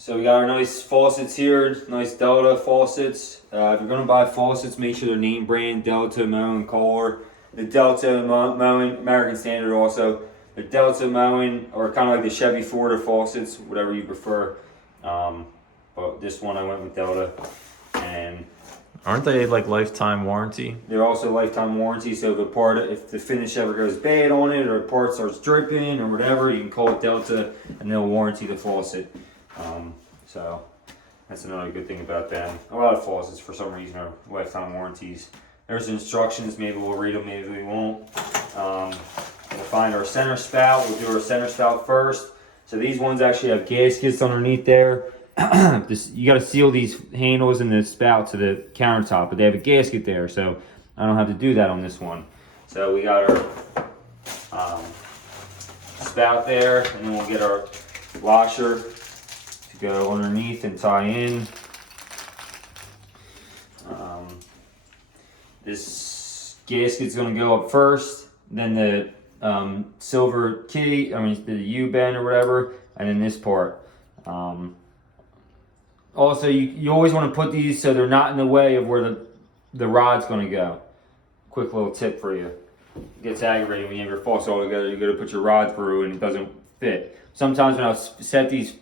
So we got our nice faucets here, nice Delta faucets. If you're gonna buy faucets, make sure they're name brand, Delta, Moen, Kohler. The Delta, Moen, American Standard also. The Delta, Moen, or kind of like the Chevy Florida faucets, whatever you prefer. But this one I went with Delta. And aren't they like lifetime warranty? They're also lifetime warranty, so if the finish ever goes bad on it, or the part starts dripping or whatever, you can call it Delta and they'll warranty the faucet. So that's another good thing about them. A lot of faucets for some reason are lifetime warranties. There's instructions, maybe we'll read them, maybe we won't. We'll find our center spout, we'll do our center spout first. So these ones actually have gaskets underneath there. You got to seal these handles and the spout to the countertop, but they have a gasket there, so I don't have to do that on this one. So we got our spout there, and then we'll get our washer to go underneath and tie in. This gasket's going to go up first, then the silver key, the U-bend or whatever, and then this part. Also, you always want to put these so they're not in the way of where the rod's going to go. Quick little tip for you. It gets aggravating when you have your faucet all together. You got to put your rod through and it doesn't fit. Sometimes when I set these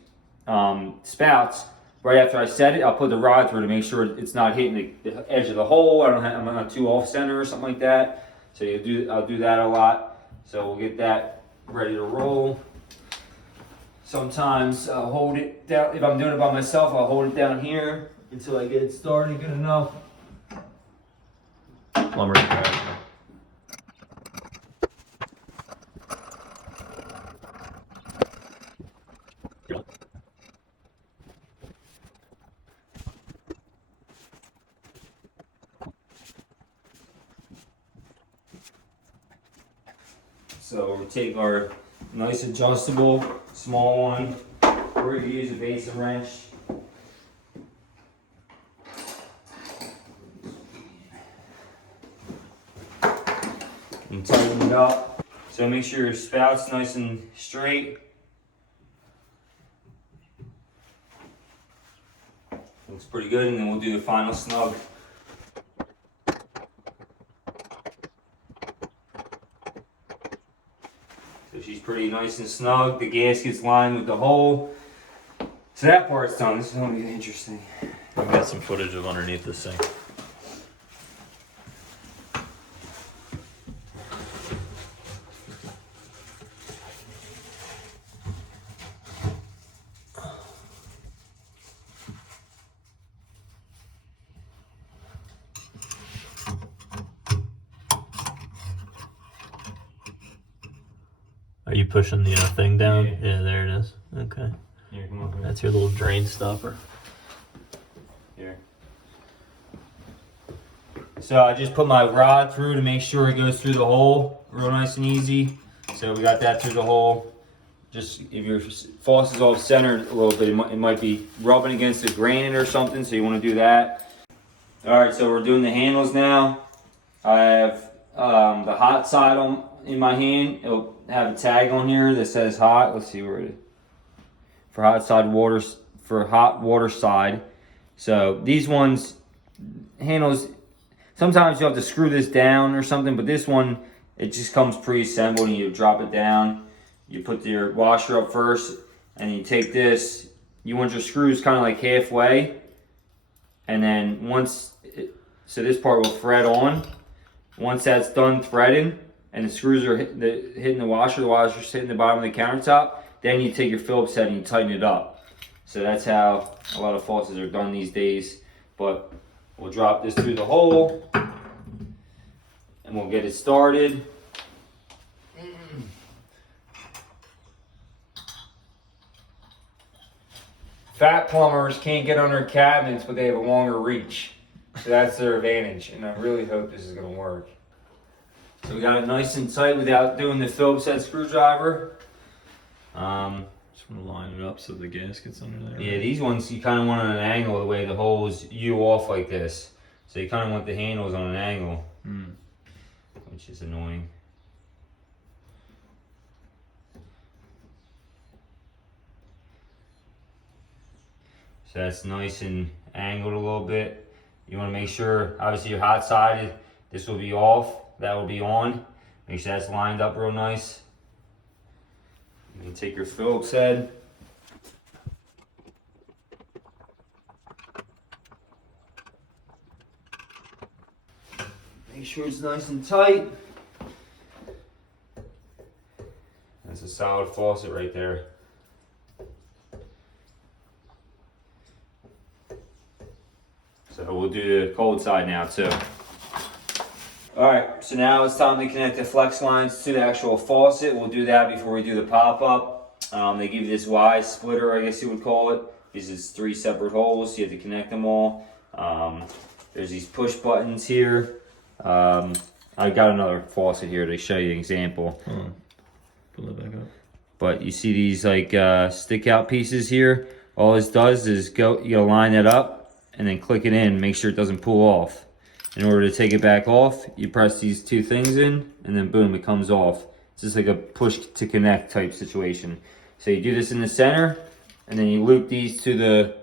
spouts, right after I set it, I'll put the rod through to make sure it's not hitting the edge of the hole. I'm not too off center or something like that. So I'll do that a lot. So we'll get that ready to roll. Sometimes I'll hold it down. If I'm doing it by myself, I'll hold it down here until I get it started good enough. Plumber crash. So we take our nice adjustable small one. We're going to use a base and wrench. And tighten it up. So make sure your spout's nice and straight. Looks pretty good, and then we'll do the final snug. So she's pretty nice and snug. The gasket's lined with the hole. So that part's done. This is going to be interesting. I've got some footage of underneath this thing. Are you pushing the thing down? Yeah, there it is. Okay. Here, come on. That's your little drain stopper. Here. So I just put my rod through to make sure it goes through the hole real nice and easy. So we got that through the hole. Just if your faucet's off centered a little bit, it might be rubbing against the granite or something, so you want to do that. Alright, so we're doing the handles now. I have the hot side in my hand. It'll have a tag on here that says hot. Let's see where it is. For hot water side. So these ones, handles, sometimes you have to screw this down or something, but this one, it just comes pre-assembled and you drop it down. You put your washer up first and you take this, you want your screws kind of like halfway, and then so this part will thread on. Once that's done threading and the screws are hitting the washer's hitting the bottom of the countertop, then you take your Phillips head and you tighten it up. So that's how a lot of faucets are done these days. But we'll drop this through the hole and we'll get it started. Fat plumbers can't get under cabinets, but they have a longer reach. So that's their advantage, and I really hope this is going to work. So we got it nice and tight without doing the Phillips head screwdriver. Just want to line it up so the gasket's under there. Yeah, these ones you kind of want on an angle, the way the holes U off like this. So you kind of want the handles on an angle, which is annoying. So that's nice and angled a little bit. You want to make sure, obviously your hot side, this will be off, that will be on. Make sure that's lined up real nice. You can take your Phillips head. Make sure it's nice and tight. That's a solid faucet right there. So we'll do the cold side now too. Alright, so now it's time to connect the flex lines to the actual faucet. We'll do that before we do the pop-up. They give you this Y splitter, I guess you would call it. This is 3 separate holes, you have to connect them all. There's these push buttons here. I got another faucet here to show you an example. Pull it back up. But you see these like stick out pieces here? All this does is you gotta line that up and then click it in, make sure it doesn't pull off. In order to take it back off, you press these 2 things in and then boom, it comes off. It's just like a push to connect type situation. So you do this in the center and then you loop these to the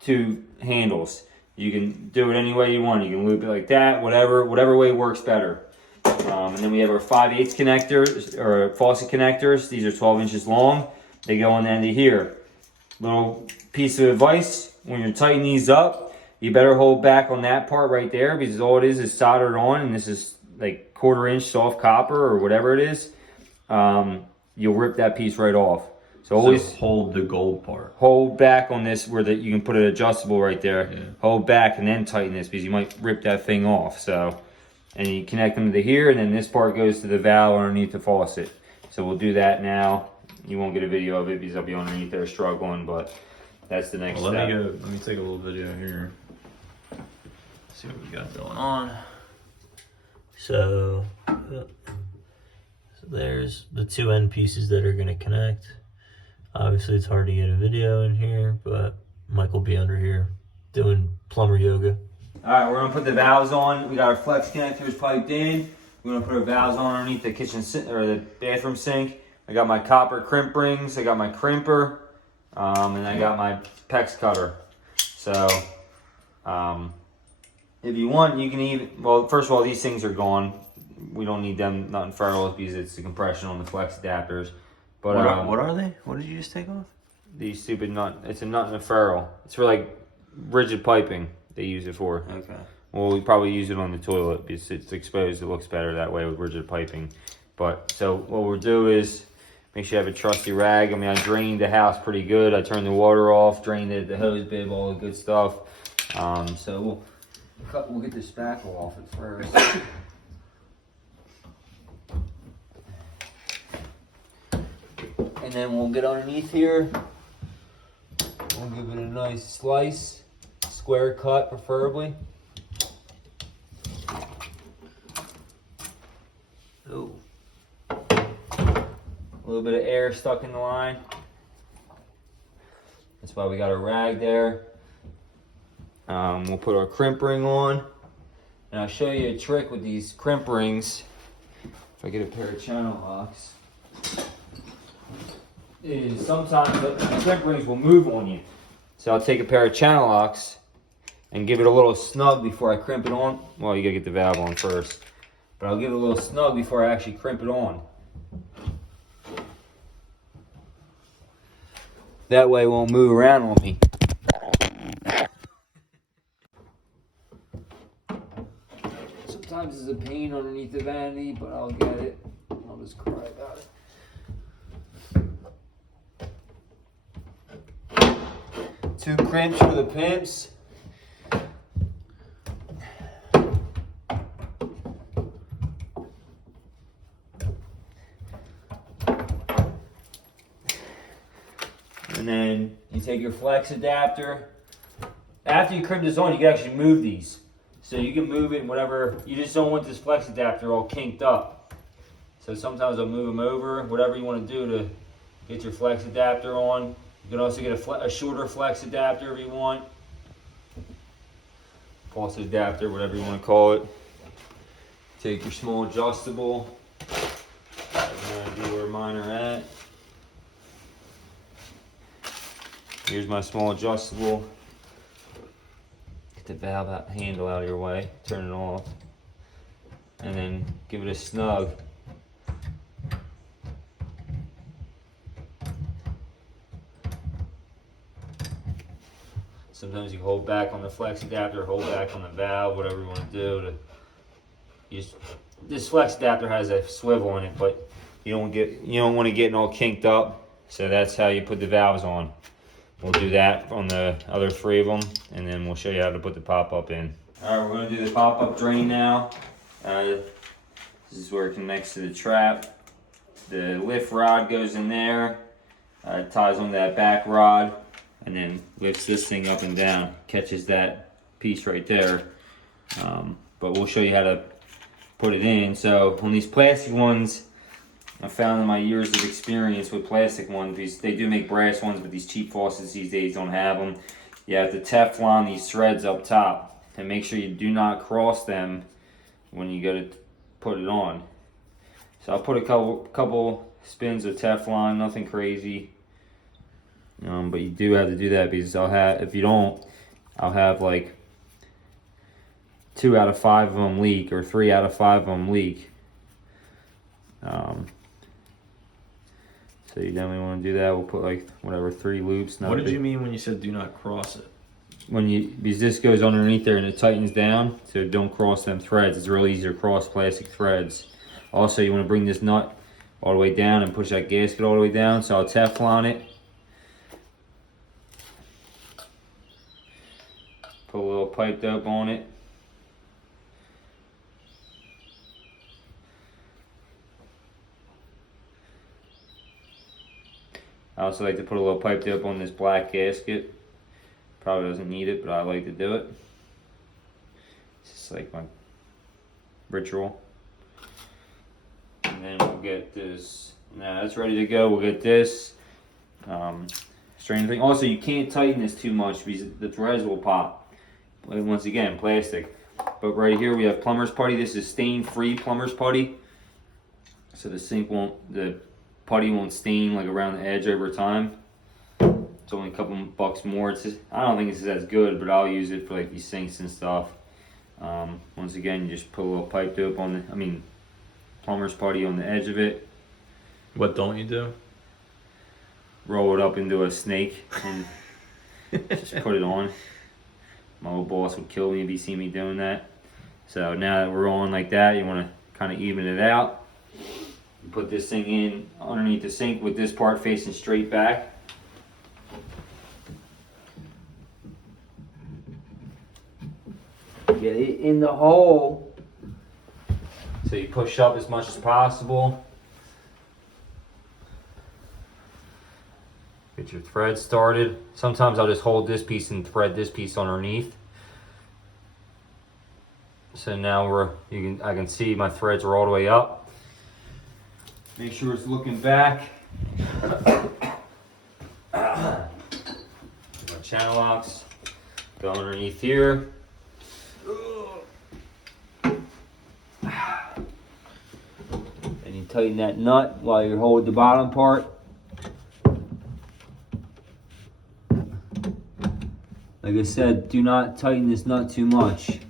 2 handles. You can do it any way you want. You can loop it like that, whatever way works better. And then we have our 5/8 connectors, or faucet connectors. These are 12 inches long. They go on the end of here. Little piece of advice, when you're tightening these up, you better hold back on that part right there, because all it is soldered on, and this is like 1/4 inch soft copper or whatever it is. You'll rip that piece right off. So always hold the gold part. Hold back on this where you can put it adjustable right there. Yeah. Hold back and then tighten this, because you might rip that thing off. So, and you connect them to here, and then this part goes to the valve underneath the faucet. So we'll do that now. You won't get a video of it because I'll be underneath there struggling, but that's the next step. Let me take a little video here. See what we got going on. So there's the 2 end pieces that are going to connect. Obviously it's hard to get a video in here, but Mike will be under here doing plumber yoga. Alright, we're going to put the valves on. We got our flex connectors piped in. We're going to put our valves on underneath the kitchen or the bathroom sink. I got my copper crimp rings. I got my crimper. And I got my PEX cutter. So, if you want, you can even, well, first of all, these things are gone. We don't need them, nothing ferrule, because it's the compression on the flex adapters. But what are they? What did you just take off? These stupid nut, it's a nut and a ferrule. It's for like rigid piping they use it for. Okay. Well, we probably use it on the toilet because it's exposed. It looks better that way with rigid piping. But, so what we'll do is, make sure you have a trusty rag. I mean, I drained the house pretty good. I turned the water off, drained the hose bib, all the good stuff. So we'll get the spackle off at first. And then we'll get underneath here. We'll give it a nice slice, square cut preferably. Ooh. A little bit of air stuck in the line. That's why we got a rag there. We'll put our crimp ring on. And I'll show you a trick with these crimp rings. If I get a pair of channel locks. Is sometimes the crimp rings will move on you. So I'll take a pair of channel locks and give it a little snug before I crimp it on. Well, you gotta get the valve on first. But I'll give it a little snug before I actually crimp it on. That way it won't move around on me. Sometimes it's a pain underneath the vanity, but I'll get it. I'll just cry about it. 2 crimps for the pimps. And then you take your flex adapter. After you crimp this on, you can actually move these. So you can move it whatever. You just don't want this flex adapter all kinked up. So sometimes I'll move them over, whatever you want to do to get your flex adapter on. You can also get a shorter flex adapter if you want. Faucet adapter, whatever you want to call it. Take your small adjustable. I'm going to do where mine are at. Here's my small adjustable. Get the valve handle out of your way, turn it off, and then give it a snug. Sometimes you hold back on the flex adapter, hold back on the valve, whatever you want to do. This flex adapter has a swivel in it, but you don't want to get it all kinked up. So that's how you put the valves on. We'll do that on the other 3 of them, and then we'll show you how to put the pop-up in. All right, we're going to do the pop-up drain now. This is where it connects to the trap. The lift rod goes in there, it ties on that back rod, and then lifts this thing up and down, catches that piece right there. But we'll show you how to put it in. So on these plastic ones, I found in my years of experience with plastic ones, because they do make brass ones, but these cheap faucets these days don't have them. You have to Teflon these threads up top and make sure you do not cross them when you go to put it on. So I'll put a couple spins of Teflon, nothing crazy. But you do have to do that, because if you don't, I'll have like 2 out of 5 of them leak, or 3 out of 5 of them leak. So you definitely want to do that. We'll put like whatever 3 loops. What did you mean when you said do not cross it? Because this goes underneath there and it tightens down, so don't cross them threads. It's real easy to cross plastic threads. Also, you want to bring this nut all the way down and push that gasket all the way down. So I'll Teflon it. Put a little pipe dope on it. I also like to put a little pipe dope on this black gasket. Probably doesn't need it, but I like to do it. It's just like my ritual. And then we'll get this. Now that's ready to go. We'll get this strain thing. Also, you can't tighten this too much because the threads will pop. Once again, plastic. But right here we have plumber's putty. This is stain-free plumber's putty. So the putty won't stain like around the edge over time. It's only a couple bucks more. I don't think it's as good, but I'll use it for like these sinks and stuff. Once again, you just put a little pipe dope on plumber's putty on the edge of it. What don't you do? Roll it up into a snake and just put it on. My old boss would kill me if he see me doing that. So now that we're on like that, you want to kind of even it out. You put this thing in underneath the sink with this part facing straight back. Get it in the hole. So you push up as much as possible. Get your thread started. Sometimes I'll just hold this piece and thread this piece underneath. So now I can see my threads are all the way up. Make sure it's looking back. My channel locks go underneath here. And you tighten that nut while you hold the bottom part. Like I said, do not tighten this nut too much,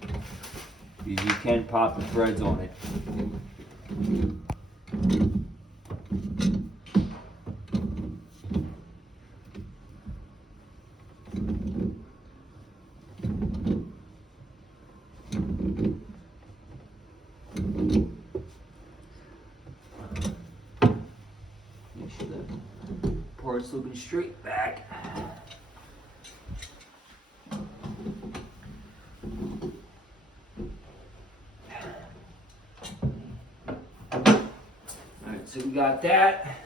because you can pop the threads on it. Make sure that part's looking straight back. So we got that.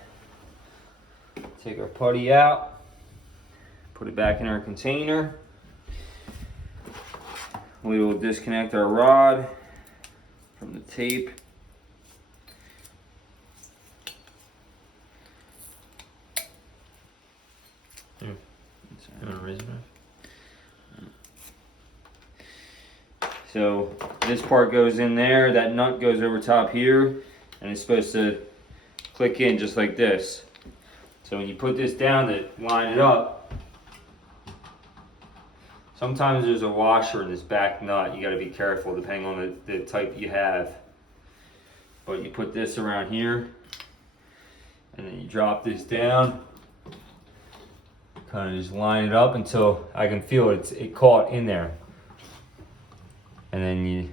Take our putty out, put it back in our container. We will disconnect our rod from the tape. You want to raise it up? So this part goes in there, that nut goes over top here, and it's supposed to click in just like this. So when you put this down to line it up, Sometimes there's a washer in this back nut. You got to be careful depending on the type you have. But you put this around here, and then you drop this down. Kind of just line it up until I can feel it caught in there. And then you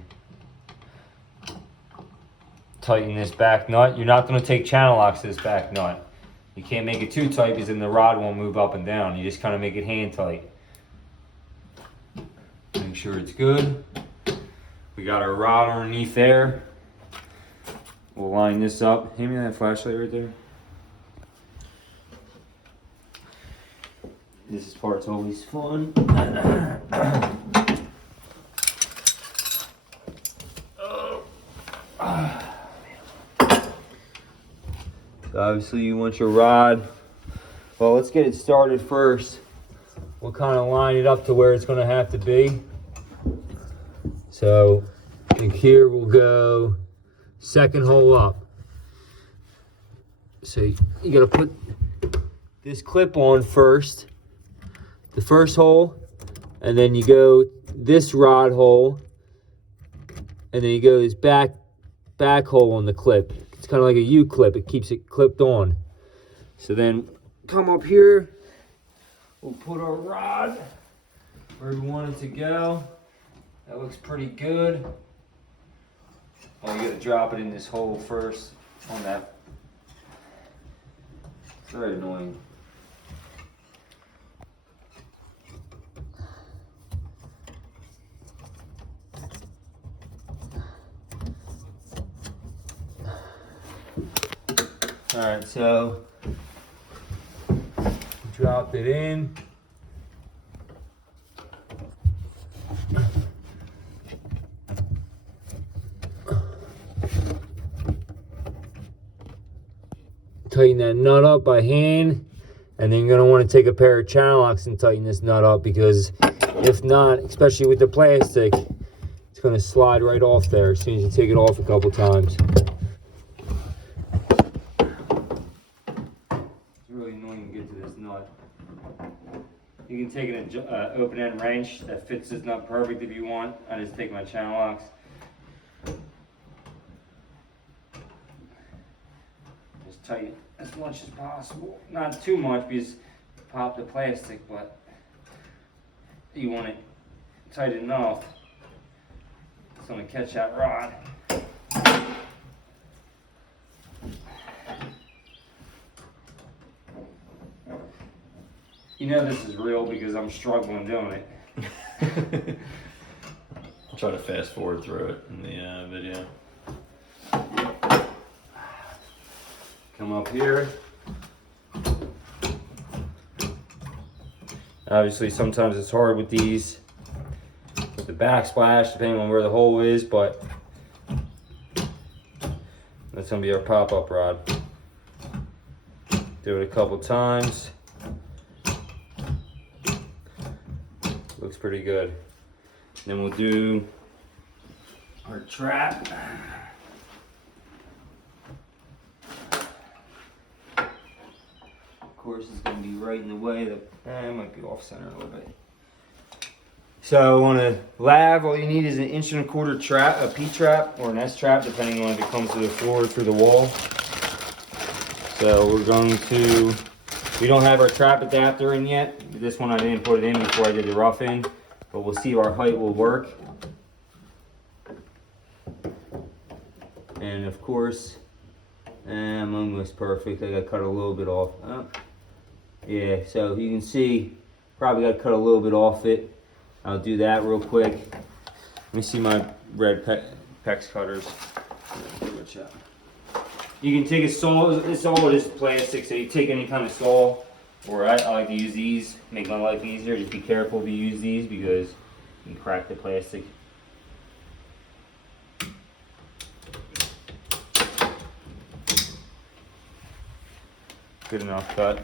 tighten this back nut. You're not going to take channel locks to this back nut. You can't make it too tight because then the rod won't move up and down. You just kind of make it hand tight. Make sure it's good. We got our rod underneath there. We'll line this up. Hand me that flashlight right there. This part's always fun. So obviously you want your rod. Well, let's get it started first. We'll kind of line it up to where it's going to have to be. So in here we'll go second hole up. So you got to put this clip on first, the first hole, and then you go this rod hole, and then you go this back hole on the clip. It's kind of like a U-clip. It keeps it clipped on. So then come up here. We'll put our rod where we want it to go. That looks pretty good. Oh, you gotta drop it in this hole first on that. It's very annoying. All right, so dropped it in. Tighten that nut up by hand, and then you're gonna want to take a pair of channel locks and tighten this nut up, because if not, especially with the plastic, it's gonna slide right off there as soon as you take it off a couple times. You can take an open end wrench that fits this nut perfect if you want. I just take my channel locks. Just tighten as much as possible. Not too much because pop the plastic, but you want it tight enough. It's gonna catch that rod. You know this is real because I'm struggling doing it. I'll try to fast forward through it in the video. Come up here. Obviously sometimes it's hard with these, with the backsplash, depending on where the hole is, but that's gonna be our pop-up rod. Do it a couple times. Looks pretty good. Then we'll do our trap. Of course, it's going to be right in the way. It might be off center a little bit. So on a lav, all you need is an 1¼ inch trap, a P trap or an S trap, depending on if it comes to the floor or through the wall. So we're going to. We don't have our trap adapter in yet. This one I didn't put it in before I did the rough in, but we'll see if our height will work. And of course, I'm almost perfect. I got to cut a little bit off. Oh. Yeah, so you can see, probably got to cut a little bit off it. I'll do that real quick. Let me see my red PEX cutters. You can take a saw, this all is plastic, so you take any kind of saw, or I like to use these, make my life easier. Just be careful if you use these because you can crack the plastic. Good enough cut.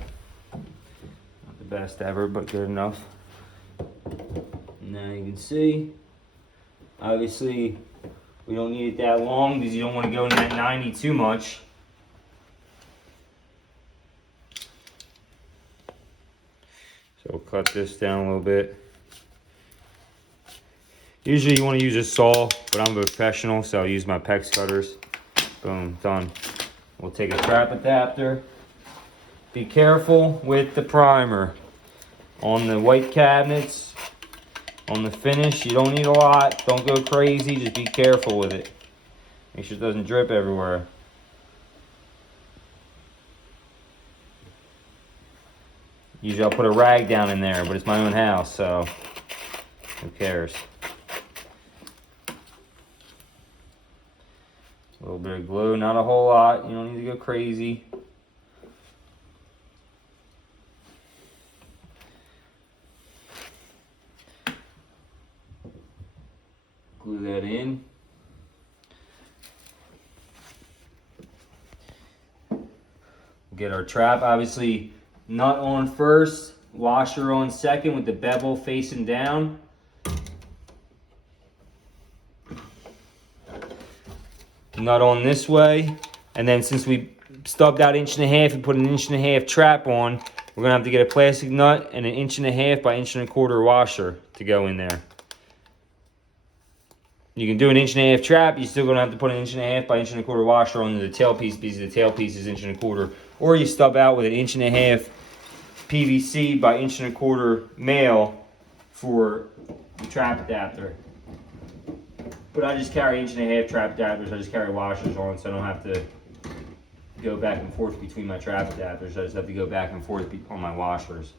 Not the best ever, but good enough. Now you can see, obviously, we don't need it that long because you don't want to go in that 90 too much. So we'll cut this down a little bit. Usually you want to use a saw, but I'm a professional, so I use my PEX cutters. Boom, done. We'll take a trap adapter. Be careful with the primer. On the white cabinets, on the finish, you don't need a lot. Don't go crazy, just be careful with it. Make sure it doesn't drip everywhere. Usually I'll put a rag down in there, but it's my own house, so who cares? A little bit of glue, not a whole lot. You don't need to go crazy. Glue that in. Get our trap, obviously nut on first, washer on second with the bevel facing down. Nut on this way, and then since we stubbed out 1.5 inches and put an 1.5 inch trap on, we're gonna have to get a plastic nut and an 1.5 inch by 1.25 inch washer to go in there. You can do an 1.5 inch trap, you're still gonna have to put an 1.5 inch by 1.25 inch washer on the tailpiece because the tailpiece is 1.25 inch, or you stub out with an 1.5 inch PVC by 1.25 inch male for the trap adapter. But I just carry 1.5 inch trap adapters. I just carry washers on, so I don't have to go back and forth between my trap adapters. I just have to go back and forth on my washers.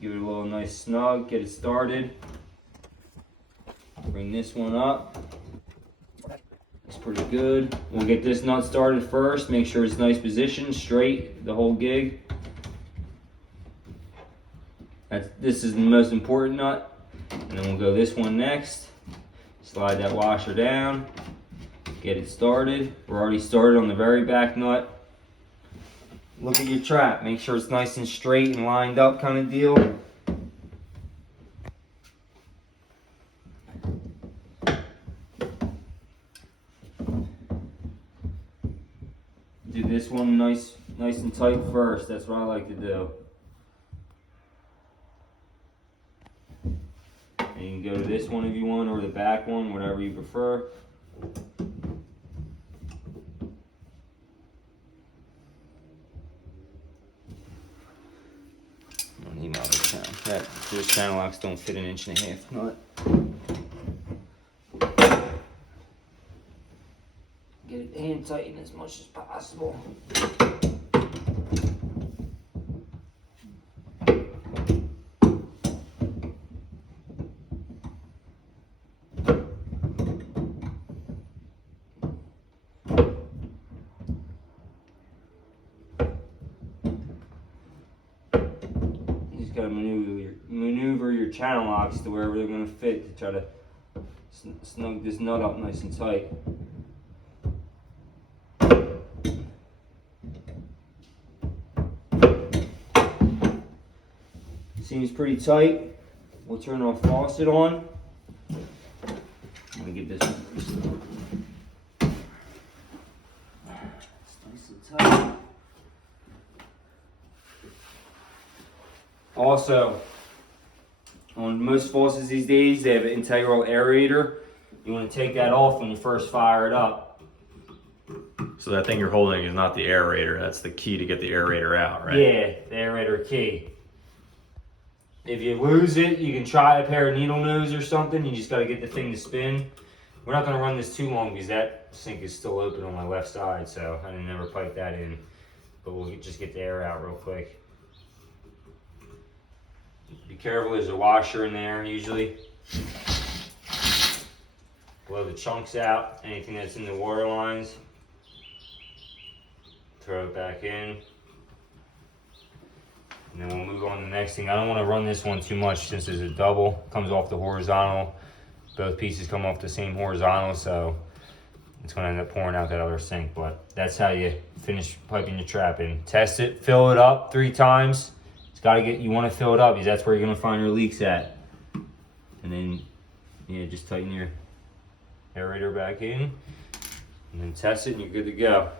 Give it a little nice snug, get it started. Bring this one up. It's pretty good. We'll get this nut started first. Make sure it's nice position, straight, the whole gig. This is the most important nut. And then we'll go this one next. Slide that washer down, get it started. We're already started on the very back nut. Look at your trap, make sure it's nice and straight and lined up kind of deal. Do this one nice and tight first, that's what I like to do. And you can go to this one if you want, or the back one, whatever you prefer. I don't need my other channel. Those channel locks don't fit an 1.5 inch nut. Get it hand tightened as much as possible. Got to maneuver your channel locks to wherever they're going to fit to try to snug this nut up nice and tight. Seems pretty tight. We'll turn our faucet on. I'm going to get this one first. It's nice and tight. Also, on most faucets these days, they have an integral aerator. You want to take that off when you first fire it up. So that thing you're holding is not the aerator. That's the key to get the aerator out, right? Yeah, the aerator key. If you lose it, you can try a pair of needle nose or something. You just got to get the thing to spin. We're not going to run this too long because that sink is still open on my left side, so I didn't never pipe that in. But we'll just get the air out real quick. Be careful, there's a washer in there usually. Blow the chunks out, anything that's in the water lines. Throw it back in. And then we'll move on to the next thing. I don't want to run this one too much since it's a double. It comes off the horizontal. Both pieces come off the same horizontal, so it's going to end up pouring out that other sink. But that's how you finish piping your trap in. Test it, fill it up 3 times. You want to fill it up because that's where you're going to find your leaks at. And then, just tighten your aerator back in. And then test it and you're good to go.